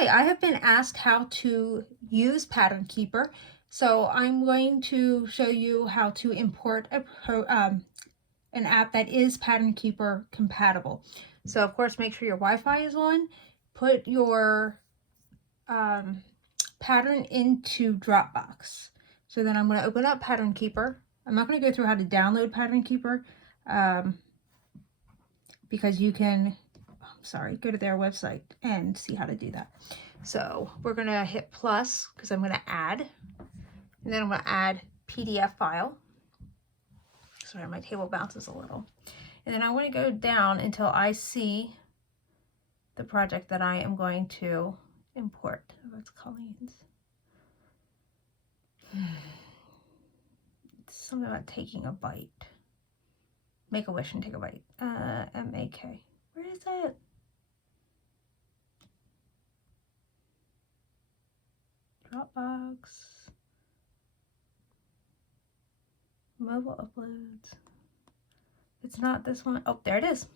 Hi, I have been asked how to use Pattern Keeper, so I'm going to show you how to import an app that is Pattern Keeper compatible. So of course, make sure your Wi-Fi is on. Put your pattern into Dropbox. So then I'm going to open up Pattern Keeper. I'm not going to go through how to download Pattern Keeper because you can, go to their website and see how to do that. So we're going to hit plus because I'm going to add, and then I'm going to add PDF file. Sorry, my table bounces a little. And then I want to go down until I see the project that I am going to import. That's Colleen's. It's something about taking a bite. Make a wish and take a bite. M-A-K. Where is it? Dropbox. Mobile uploads. It's not this one. Oh, there it is.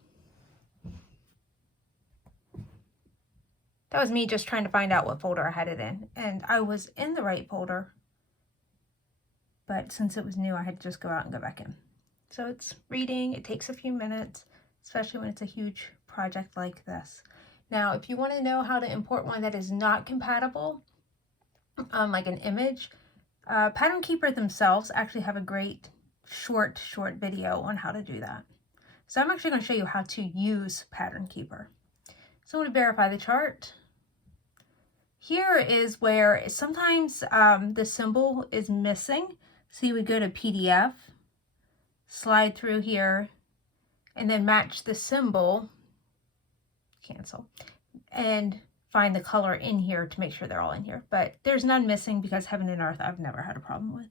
That was me just trying to find out what folder I had it in. And I was in the right folder. But since it was new, I had to just go out and go back in. So it's reading. It takes a few minutes, especially when it's a huge project like this. Now, if you want to know how to import one that is not compatible, like an image, Pattern Keeper themselves actually have a great short video on how to do that. So I'm actually going to show you how to use Pattern Keeper. So I'm going to verify the chart. Here is where sometimes the symbol is missing. So you would go to PDF, slide through here, and then match the symbol, cancel, and find the color in here to make sure they're all in here. But there's none missing because heaven and earth I've never had a problem with.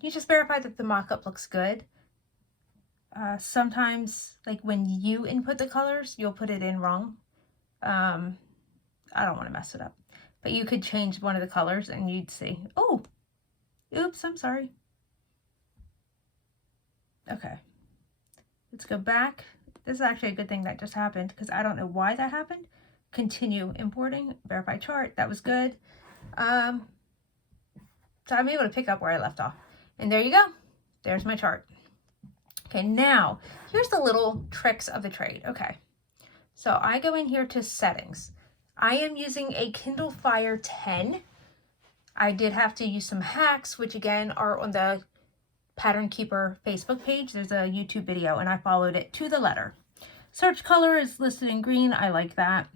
You just verify that the mock-up looks good. Sometimes, like when you input the colors, you'll put it in wrong. I don't want to mess it up. But you could change one of the colors and you'd see, oh, oops, I'm sorry. Okay, let's go back. This is actually a good thing that just happened because I don't know why that happened. Continue importing, verify chart, that was good. So I'm able to pick up where I left off. And there you go. There's my chart. Okay, now here's the little tricks of the trade. Okay, so I go in here to settings. I am using a Kindle Fire 10. I did have to use some hacks, which again are on the Pattern Keeper Facebook page. There's a YouTube video and I followed it to the letter. Search color is listed in green. I like that.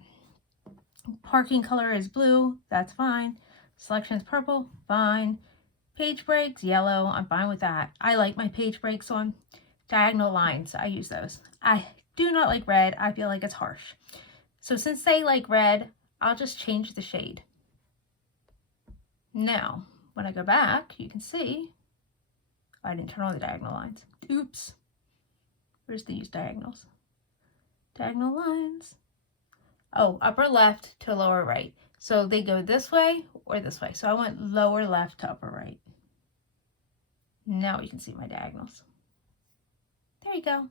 Parking color is blue. That's fine. Selection is purple. Fine. Page breaks, yellow. I'm fine with that. I like my page breaks on. Diagonal lines, I use those. I do not like red. I feel like it's harsh. So since they like red, I'll just change the shade. Now, when I go back, you can see I didn't turn on the diagonal lines. Oops. Where's the use diagonals? Diagonal lines. Oh, upper left to lower right. So they go this way or this way. So I went lower left to upper right. Now you can see my diagonals. There you go.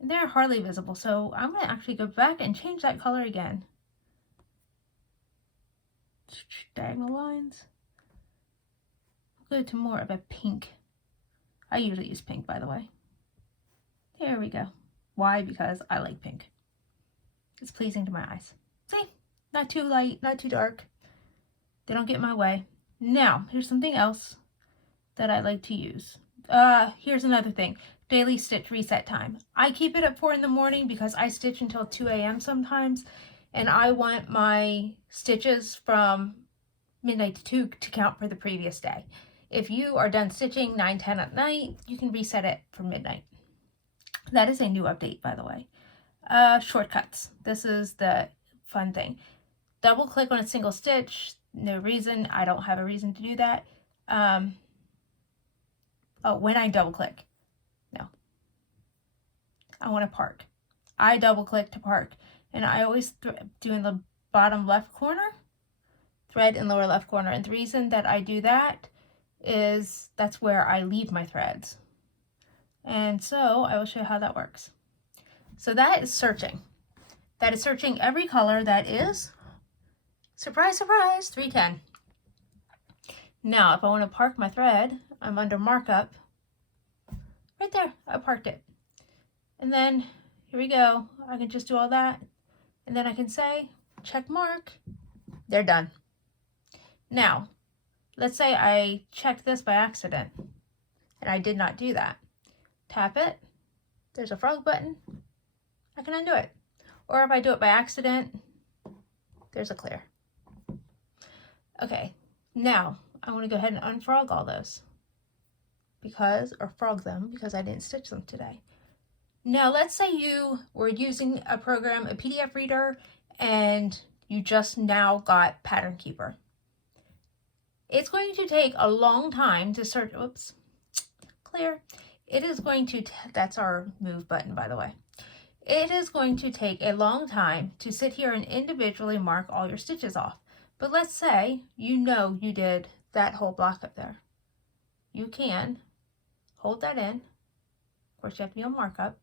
And they're hardly visible. So I'm going to actually go back and change that color again. Diagonal lines. I'll go to more of a pink. I usually use pink, by the way. There we go. Why? Because I like pink. It's pleasing to my eyes. See? Not too light, not too dark. They don't get in my way. Now, here's something else that I like to use. Here's another thing. Daily stitch reset time. I keep it at 4 in the morning because I stitch until 2 a.m. sometimes. And I want my stitches from midnight to 2 to count for the previous day. If you are done stitching 9, 10 at night, you can reset it for midnight. That is a new update, by the way. Shortcuts. This is the fun thing. Double click on a single stitch. No reason. I don't have a reason to do that. Oh, when I double click. No. I want to park. I double click to park. And I always do in the bottom left corner, thread in lower left corner. And the reason that I do that is that's where I leave my threads. And so I will show you how that works. So that is searching. That is searching every color that is Surprise, surprise, 310. Now, if I want to park my thread, I'm under markup. Right there, I parked it. And then, here we go. I can just do all that. And then I can say, check mark. They're done. Now, let's say I checked this by accident. And I did not do that. Tap it. There's a frog button. I can undo it. Or if I do it by accident, there's a clear. Okay, now I want to go ahead and unfrog all those. Or frog them, because I didn't stitch them today. Now, let's say you were using a program, a PDF reader, and you just now got Pattern Keeper. It's going to take a long time to search, oops, clear. It is going to, that's our move button, by the way. It is going to take a long time to sit here and individually mark all your stitches off. But let's say you know you did that whole block up there. You can hold that in. Of course, you have to be on markup.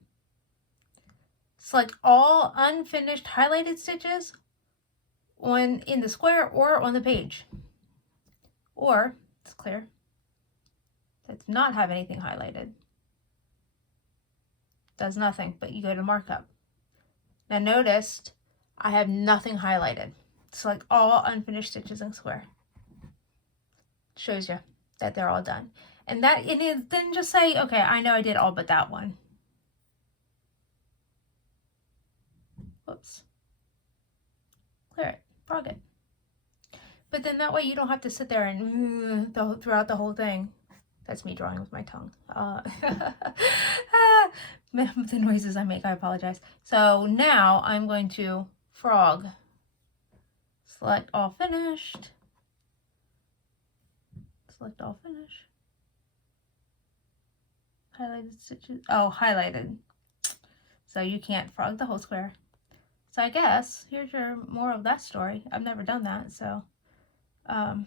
Select all unfinished highlighted stitches in the square or on the page. Or, it's clear, does not have anything highlighted. Does nothing, but you go to markup. Now notice I have nothing highlighted. Select all unfinished stitches in square. Shows you that they're all done. And then just say, okay, I know I did all but that one. Whoops. Clear it, frog it. But then that way you don't have to sit there and throughout the whole thing. That's me drawing with my tongue. The noises I make, I apologize. So now I'm going to frog. Select all finished. Select all finish. Highlighted stitches. Oh, highlighted. So you can't frog the whole square. So I guess here's your moral of that story. I've never done that, so oh,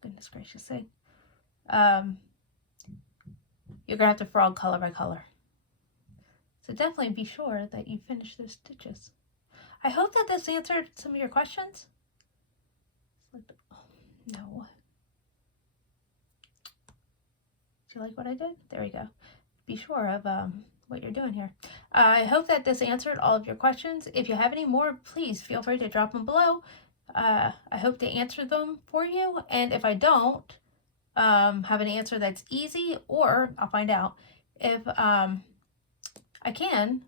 goodness gracious sake. You're gonna have to frog color by color. So definitely be sure that you finish those stitches. I hope that this answered some of your questions. No. Do you like what I did? There we go. Be sure of what you're doing here. I hope that this answered all of your questions. If you have any more, please feel free to drop them below. I hope to answer them for you. And if I don't have an answer that's easy, or I'll find out if I can,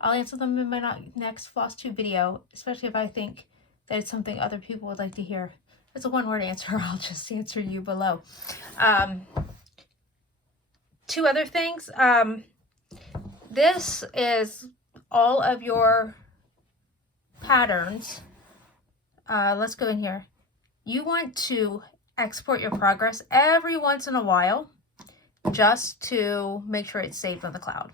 I'll answer them in my next Flosstube video, especially if I think that it's something other people would like to hear. It's a one-word answer. I'll just answer you below. Two other things. This is all of your patterns. Let's go in here. You want to export your progress every once in a while just to make sure it's saved on the cloud.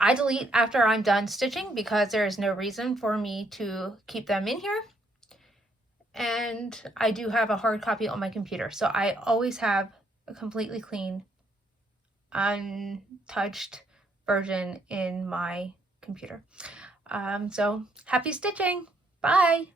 I delete after I'm done stitching because there is no reason for me to keep them in here. And I do have a hard copy on my computer, so I always have a completely clean, untouched version in my computer. So happy stitching! Bye!